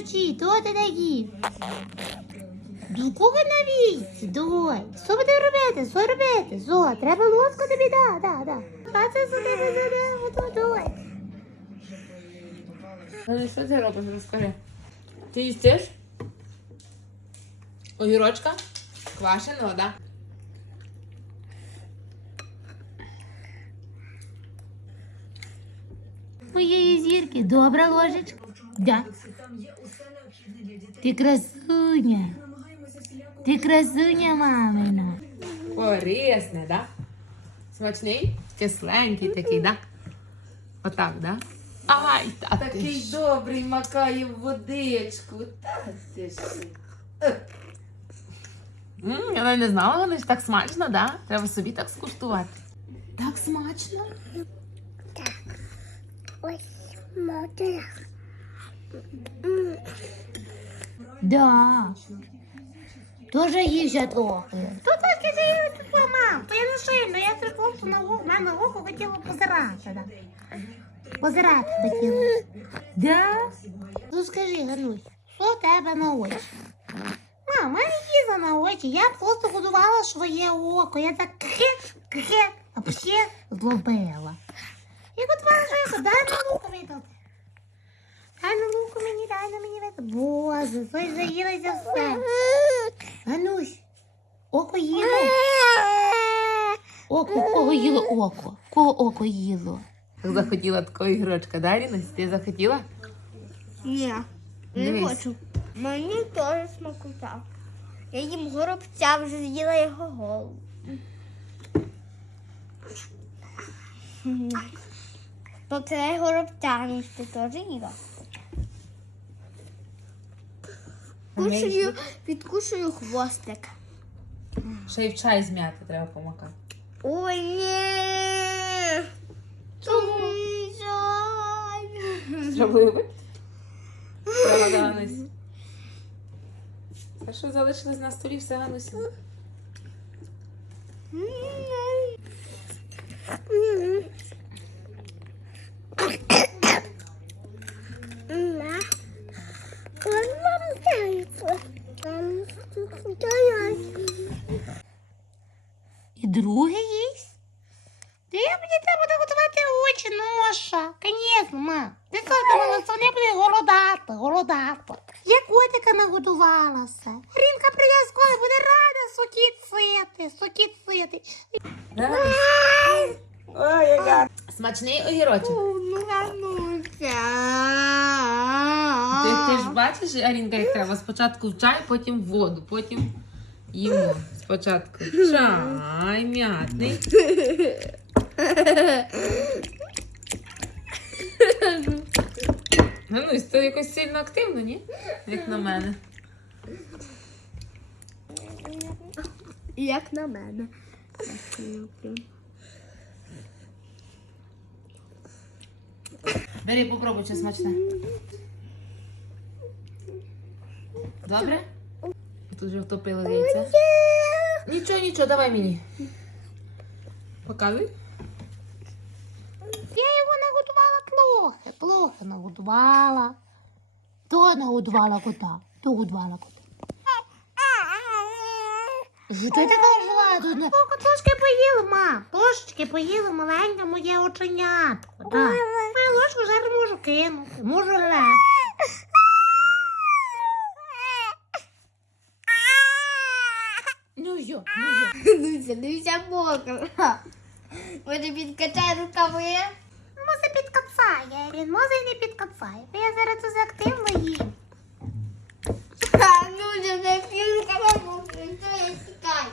очі, то ти такі. До кого навість? Дой. Що буде робити? Що робити? Зо, треба лоску тобі, да, да, да. А це за тебе заде, ото дой. Ну що ти робиш, розкажи. Ти їстиш? Огірочка? Квашеного, да? Моєї зірки, добра ложечка. Да. Ти красуня. Ти красуня, мамина. Корисне, да? Смачний? Кисленький такий, да? Отак, да? Ай, та ти Такий ж. добрий макає в водичку. Та ти ж. М, Я навіть не знала, воно ж так смачно, да? Треба собі так скуштувати. Так смачно. Ось, моя. Да. Тоже їжа трохи. То тільки ж тут мам, то я не сильно, я це на око, мама око хотіла позирати. Да. Позирати хотіла. Да? Ну скажи, Ганусь, що в тебе на очі? Мам, в мене їза на очі, я просто годувала своє око, я так кхе, кхе, а пще злобила. Я готувала, що я дай на луку видати. На луку мені, дай на мені видати. Боже, той заїлася все. Ганусь, око їло. Око, кого їло око? Кого око їло? Захотіла такого ігрочка, да, Рінусь? Ти захотіла? Ні, не Дивись. хочу. Мені теж смакота. Я їм горобця вже з'їла його голову. То це горобця, ну ти теж їла. Кушаю, підкушую хвостик. Ще й в чай зм'яти треба помакати. Ой, ні. Чому? Треба випити? Треба, Ганусь. А що залишилось на столі все, Гануся? І друге їсть? Де мені треба готувати очі, ноша? Звісно, ма. Ти думала, що не буде голодати, голодати. Я котика нагодувалася. Рінка прийде з буде рада сукіт сити. Ой, яка. Смачний огірочок. Ну. Ти, ти ж бачиш, Арінка, як треба спочатку в чай, потім в воду, потім їмо. Спочатку чай, м'ятний. Ганусь, то якось сильно активно, ні? Як на мене. Як на мене. Бери, попробуй, чи смачне. Добре? Тут вже втопили яйця. Нічого, нічого, давай мені. Показуй. Я його нагодувала плохо, плохо нагодувала. То нагодувала кота, то годувала кота. Що ти така жила тут? на- трошки поїли, ма. Трошечки поїли маленьке моє оченятко. Так. А ложку зараз можу кинути, можу легко. Йо. Нуся, Нуся мокра. Може підкачай рукави? Може підкацає, він може і не підкацає. Бо я зараз дуже активно їм. Нуся, не п'ю рукава мокрі, я тікаю.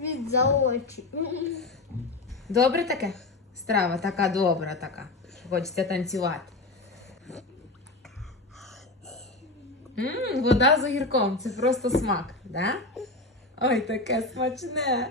Від за очі. Добре таке? Страва така добра така. Хочеться танцювати. Мм, вода з огірком, це просто смак, да? Ой, таке смачне.